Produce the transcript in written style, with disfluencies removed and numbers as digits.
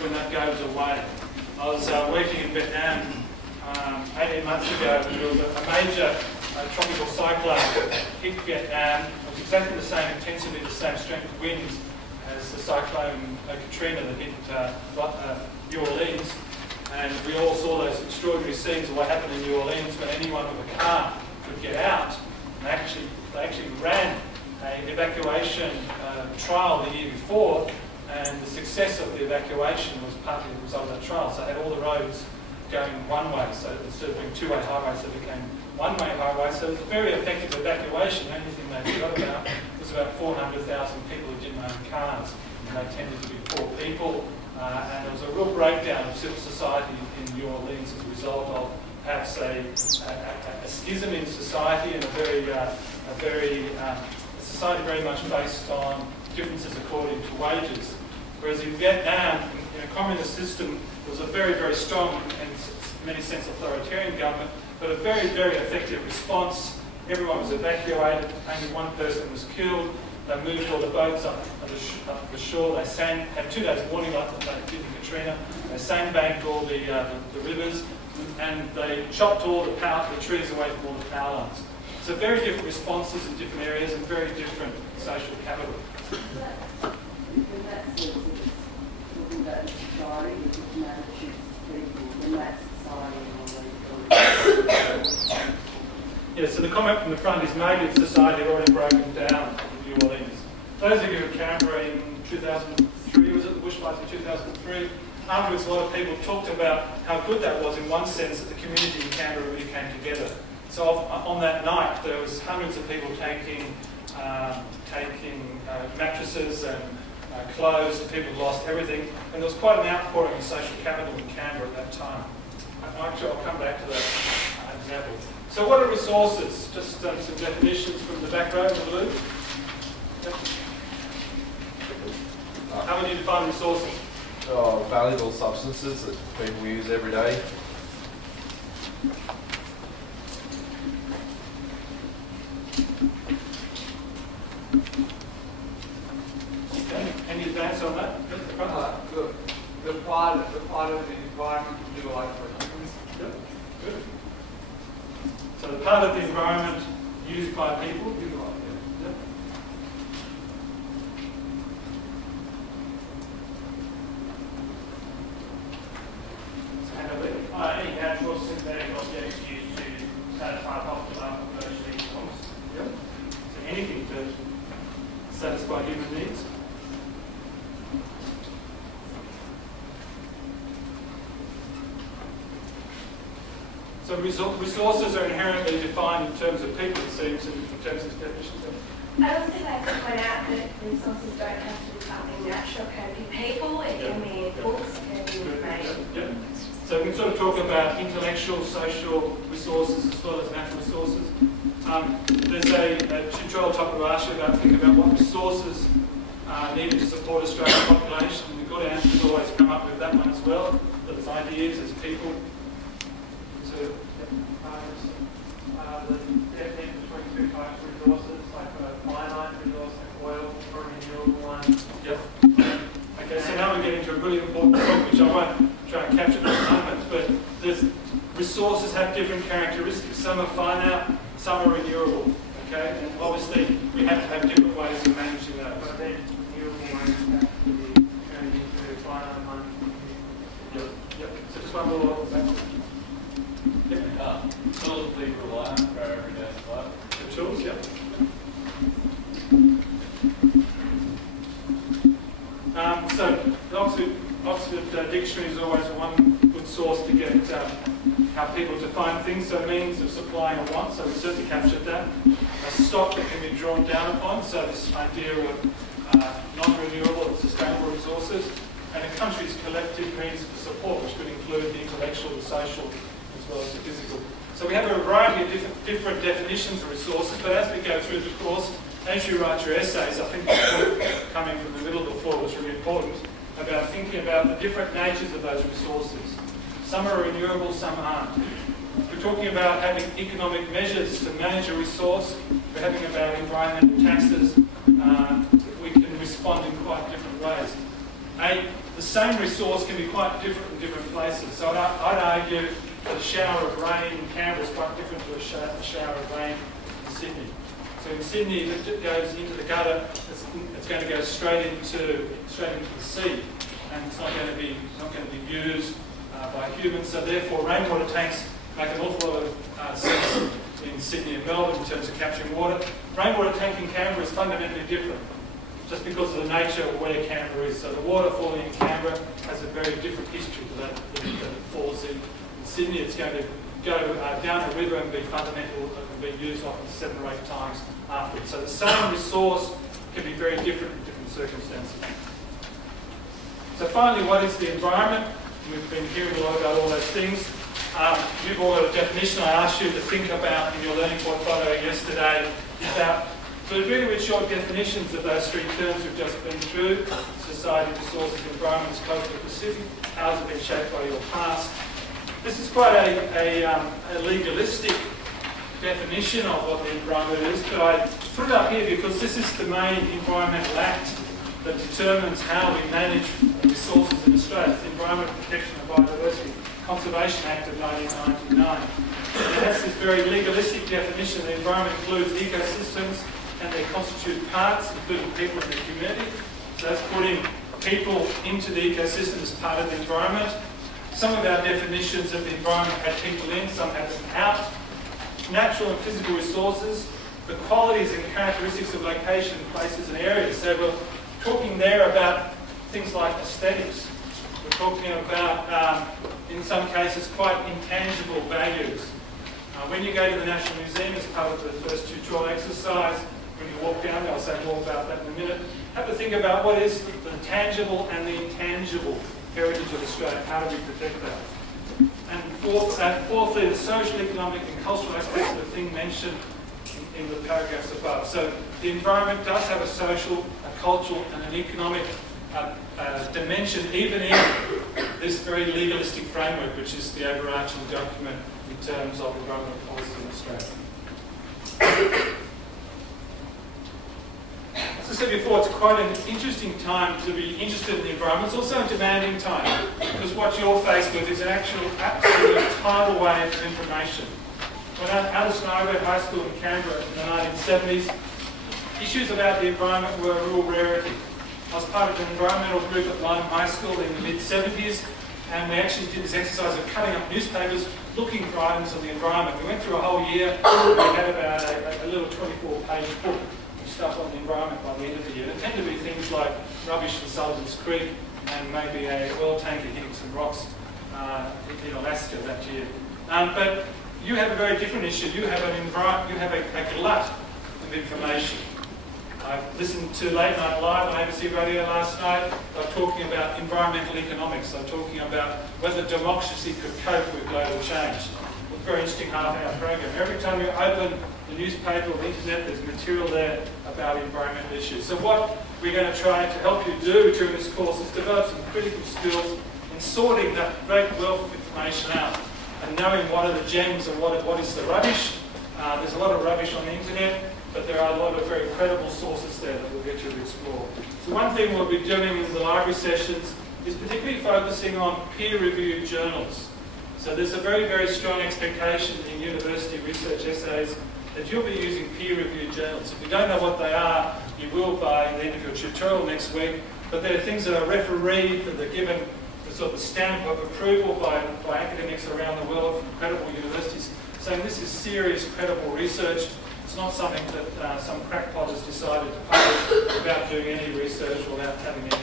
when that goes away. I was working in Vietnam 18 months ago, and there was a major tropical cyclone hit Vietnam. It was exactly the same intensity, the same strength of winds as the cyclone Katrina that hit New Orleans. And we all saw those extraordinary scenes of what happened in New Orleans when anyone with a car could get out. And they actually ran an evacuation trial the year before, and the success of the evacuation was partly the result of that trial. So they had all the roads going one way, so instead of being two-way highways, they became one-way highways. So it was a very effective evacuation. The only thing they forgot about was about 400,000 people who didn't own cars, and they tended to be poor people. And there was a real breakdown of civil society in New Orleans as a result of perhaps a schism in society, and a society very much based on differences according to wages. Whereas in Vietnam, in a communist system, there was a very, very strong and in many sense authoritarian government, but a very, very effective response. Everyone was evacuated, only one person was killed. They moved all the boats up the shore. They had 2 days warning like they did in Katrina. They sandbanked all the rivers, and they chopped all the trees away from all the power lines. So very different responses in different areas and very different social capital. In that sense, it's talking about the society, the different attitudes of people in that society and all these. Yeah, so the comment from the front is maybe society had already broken down in New Orleans. Those of you at Canberra in 2003, was it the bushfires in 2003? Afterwards, a lot of people talked about how good that was in one sense, that the community in Canberra really came together. So on that night, there was hundreds of people taking mattresses and clothes, and people lost everything. And there was quite an outpouring of social capital in Canberra at that time. Actually, I'll come back to that example. So what are resources? Just some definitions from the back row in blue. Yep. How would you define resources? Valuable substances that people use every day. Okay. Any advance on that? The part of the environment utilised for humans. Yep. Good. So the part of the environment used by people. Yep. Any natural synthetic objects used to satisfy popular commercial needs. Yep. So anything to satisfy human needs. So resources are inherently defined in terms of people, it seems, in terms of definitions. I also like to point out that resources don't have to be something natural. It can be people, it can be books, it can be information. Yeah. So we can sort of talk about intellectual, social resources as well as natural resources. There's a tutorial type of ask you about, think about what resources are needed to support Australian population. The good answer is always come up with that one as well. But there's ideas, there's people. So, The difference between two types of resources, like a finite resource like oil or a renewable one. yep. Okay, so now we get into a really important point, which I won't try and capture for a moment, but resources have different characteristics. Some are finite, some are renewable. Okay, and obviously we have to have different ways of managing those. But then renewable ones have to be turned into finite ones. Yep. So just one more. Yep. Tools people rely on for our everyday life. The tools, yep. So the Oxford Dictionary is always one good source to get how people define things, so means of supplying a want, so we certainly captured that. A stock that can be drawn down upon, so this idea of non-renewable and sustainable resources, and a country's collective needs for support, which could include the intellectual, the social, as well as the physical. So we have a variety of different definitions of resources, but as we go through the course, as you write your essays, I think the point coming from the middle of the floor was really important, about thinking about the different natures of those resources. Some are renewable, some aren't. We're talking about having economic measures to manage a resource. We're having about environmental taxes. We can respond in quite different ways. the same resource can be quite different in different places. So I'd argue that a shower of rain in Canberra is quite different to a shower of rain in Sydney. So in Sydney, if it goes into the gutter, it's going to go straight into the sea, and it's not going to be used by humans. So therefore, rainwater tanks make an awful lot of sense in Sydney and Melbourne in terms of capturing water. Rainwater tank in Canberra is fundamentally different, just because of the nature of where Canberra is. So the water falling in Canberra has a very different history to that it falls in. In Sydney, it's going to go down the river and be fundamental and be used often 7 or 8 times afterwards. So the same resource can be very different in different circumstances. So finally, what is the environment? We've been hearing a lot about all those things. You've all got a definition I asked you to think about in your learning portfolio yesterday about really short definitions of those 3 terms we've just been through: society, resources, environments, culture, Pacific. How has it been shaped by your past? This is quite a legalistic definition of what the environment is, but I put it up here because this is the main environmental act that determines how we manage resources in Australia. It's the Environment Protection and Biodiversity Conservation Act of 1999. And it has this very legalistic definition. The environment includes ecosystems and they constitute parts, including people in the community. So that's putting people into the ecosystem as part of the environment. Some of our definitions of the environment had people in, some had them out. Natural and physical resources, the qualities and characteristics of location, places and areas. So we're talking there about things like aesthetics. We're talking about, in some cases, quite intangible values. When you go to the National Museum as part of the first tutorial exercise, when you walk down there, I'll say more about that in a minute, have to think about what is the tangible and the intangible heritage of Australia. How do we protect that? And fourthly, the social, economic and cultural aspects of the thing mentioned in the paragraphs above. So the environment does have a social, a cultural and an economic dimension, even in this very legalistic framework, which is the overarching document in terms of environmental policy in Australia. As I said before, it's quite an interesting time to be interested in the environment. It's also a demanding time, because what you're faced with is an absolute tidal wave of information. When Alice and I were at high school in Canberra in the 1970s, issues about the environment were a real rarity. I was part of an environmental group at Lyme High School in the mid-70s, and we actually did this exercise of cutting up newspapers looking for items of the environment. We went through a whole year, we had about a little 24-page book of stuff on the environment by the end of the year. It tended to be things like rubbish in Sullivan's Creek and maybe an oil tanker hitting some rocks in Alaska that year. But you have a very different issue. You have a glut of information. I listened to Late Night Live on ABC Radio last night. They were talking about environmental economics. They were talking about whether democracy could cope with global change. It was a very interesting half-hour program. Every time you open the newspaper or the internet, there's material there about environmental issues. So what we're going to try to help you do during this course is develop some critical skills in sorting that great wealth of information out and knowing what are the gems and what is the rubbish. There's a lot of rubbish on the internet, but there are a lot of very credible sources there that we'll get you to explore. So one thing we'll be doing in the library sessions is particularly focusing on peer-reviewed journals. So there's a very, very strong expectation in university research essays that you'll be using peer-reviewed journals. If you don't know what they are, you will by the end of your tutorial next week, but they're things that are refereed, that are given the sort of stamp of approval by academics around the world from credible universities, saying this is serious, credible research. It's not something that some crackpot has decided to publish without doing any research or without having any